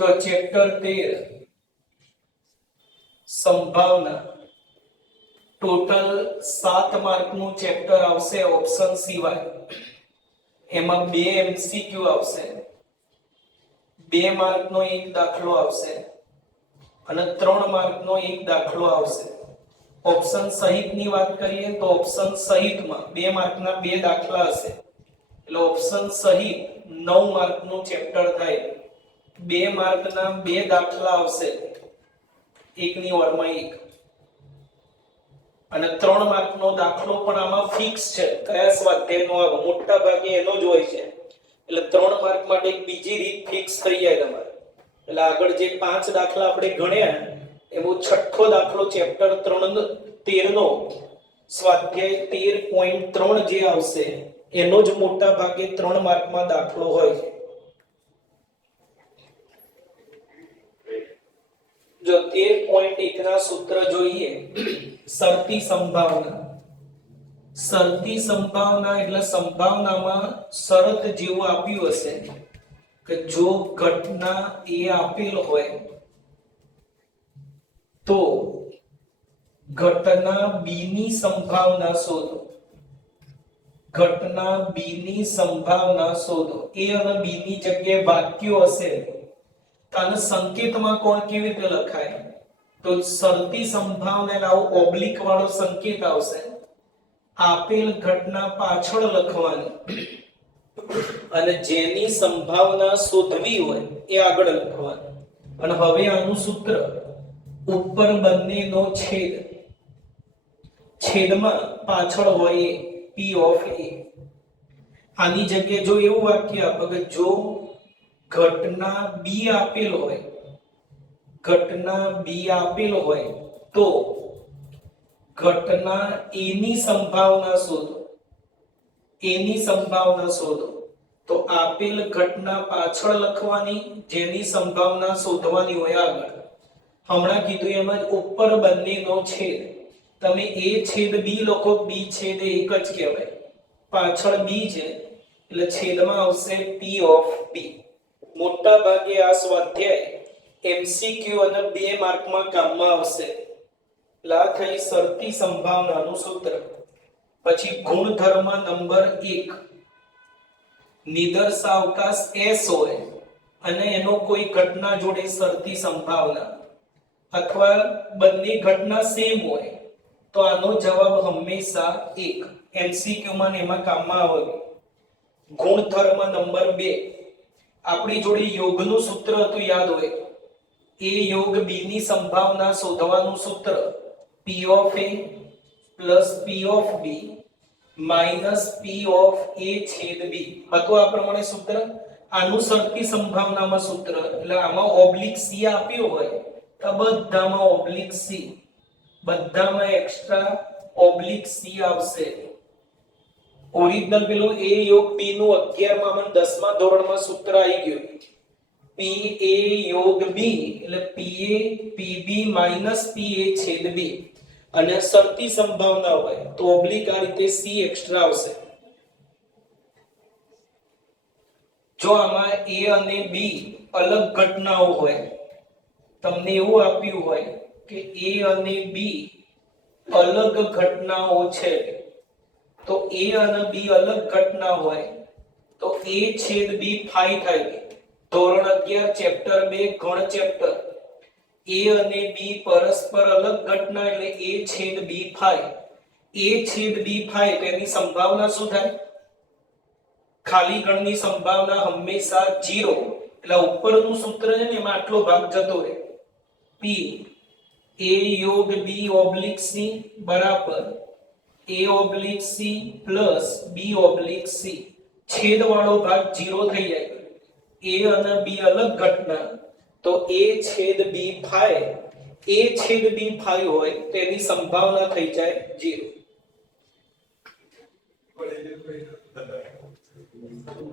તો ચેપ્ટર 13 સંભાવના total 7 માર્કનું chapter આવશે ઓપ્શન સિવાય. એમાં 2 એમસીક્યુ આવશે, 2 માર્કનો એક દાખલો આવશે અને 3 માર્કનો એક દાખલો આવશે. ઓપ્શન સહિતની વાત કરીએ તો ઓપ્શન સહિતમાં 2 માર્કના 2 દાખલા હશે, એટલે ઓપ્શન સહિત 9 માર્કનું ચેપ્ટર થાય. 2 માર્કના 2 દાખલા આવશે, એકની ઓરમાં એક, અને 3 માર્કનો દાખલો પણ આમાં ફિક્સ છે. કયા સ્વાધ્યાયનો આવે, મોટા ભાગે એનો જ હોય છે, એટલે 3 માર્ક માટે એક બીજી રીત ફિક્સ થઈ જાય તમારે. એટલે આગળ જે 5 દાખલા આપણે ગણ્યા એવો છઠ્ઠો દાખલો ચેપ્ટર 13 નો સ્વાધ્યાય 13.3 જે આવશે એનો જ મોટા ભાગે 3 માર્કમાં દાખલો હોય છે. જો 13.1 ના સૂત્ર જોઈએ, શરતી સંભાવના. શરતી સંભાવના એટલે સંભાવનામાં શરત જેવું આપ્યું હશે કે જો ઘટના એ આપેલ હોય તો ઘટના બી ની સંભાવના શોધો. ઘટના બી ની સંભાવના શોધો. એ અને બી ની જગ્યાએ વાક્યો હશે તો આને સંકેતમાં કોણ કેવી રીતે લખાય, તો શરતી સંભાવના એટલે આવો ઓબ્લિક વાળો સંકેત આવશે. આપેલ ઘટના પાછળ લખવાની અને જેની સંભાવના શોધવી હોય એ આગળ લખવાની. અને હવે આનું સૂત્ર ઉપર બંનેનો છેદ, છેદમાં પાછળ હોય પી ઓફ એ. આની જગ્યાએ જો એવું વાક્ય આપે કે જો ઘટના બી આપેલ હોય, ઘટના બી આપેલ હોય તો ઘટના એ ની સંભાવના શોધો. એ ની સંભાવના શોધો તો આપેલ ઘટના પાછળ લખવાની, જેની સંભાવના શોધવાની હોય આગળ. હમણાં કીધું એમ જ ઉપર બંનેનો છેદ. તમે એ છેદ બી લખો, બી છેદ એક જ કહેવાય, પાછળ બી છે એટલે છેદમાં આવશે પી ઓફ બી. મોટા ભાગે આ સ્વાધ્યાય એમસીક્યુ અને 2 માર્કમાં કામમાં આવશે. લા થઈ શરતી સંભાવનાનું સૂત્ર. પછી ગુણધર્મ નંબર 1, નિદર્શાવકાશ S હોય અને એનો કોઈ ઘટના જોડે શરતી સંભાવના અથવા બંને ઘટના સેમ હોય તો આનો જવાબ હંમેશા 1. એમસીક્યુ માં એમાં કામમાં આવે. ગુણધર્મ નંબર 2, આપણી જોડે યોગનું સૂત્ર હતું યાદ હોય, એ યોગ બી ની સંભાવના શોધવાનું સૂત્ર P of A plus P of B minus P of A છેદ B હતું. આ પ્રમાણે સૂત્ર. આનું શરતી સંભાવનામાં સૂત્ર એટલે આમાં ઓબ્લિક C આપ્યું હોય તો બધામાં ઓબ્લિક C, બધામાં એક્સ્ટ્રા ઓબ્લિક C આવશે. ઓરિજિનલ પેલું A યોગ B નું 11મા અને 10મા ધોરણમાં સૂત્ર આવી ગયું. PA યોગ B એટલે PA PB minus PA છેદ B. અને શરતી સંભાવના હોય તો ઓબ્લિક આ રીતે C એક્સ્ટ્રા આવશે. જો આમાં A અને B અલગ ઘટનાઓ હોય, તમને એવું આપ્યું હોય કે A અને B અલગ ઘટનાઓ છે તો A અને B અલગ ઘટના હોય તો A છેદ B ફાઈ થાય. ધોરણ 11 ચેપ્ટર 2 ગણ ચેપ્ટર. A અને B પરસ્પર અલગ ઘટના એટલે A છેદ B ફાઈ. A છેદ B ફાઈ તેની સંભાવના શું થાય? ખાલી ગણની સંભાવના હંમેશા 0. એટલે ઉપરનું સૂત્ર છે ને એમાં આટલો ભાગ જતો રહે. P A યોગ B ઓબ્લિક C બરાબર A oblique C plus B oblique C. છેદ વાળો ભાગ 0 થઈ જાય. A અને B અલગ ઘટના તો A છેદ B ફાઈ, A છેદ B ફાઈ હોય તેની સંભાવના થઈ જાય 0.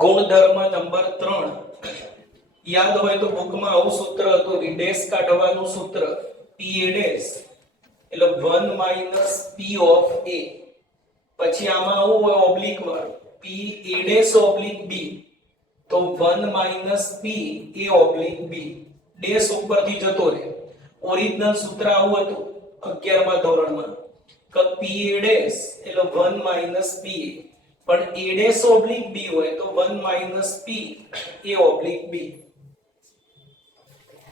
ગુણધર્મ નંબર 3, યાદ હોય તો બુકમાં આવું સૂત્ર હતું, ડેશ કાઢવાનું સૂત્ર PA ડેશ એટલે 1 minus P of A. પછી આમાં આવું હોય ઓબ્લિક વાળું PA ડેશ ઓબ્લિક B તો 1 minus P A oblique B. Dash ઉપરથી જતો રહે. ઓરિજિનલ સૂત્ર આવું હતું 11મા ધોરણમાં કે પી એ ડેશ એટલે 1 માઈનસ પી એ, પણ એ ડેશ ઓબ્લિક બી હોય તો 1 માઈનસ પી એ ઓબ્લિક બી.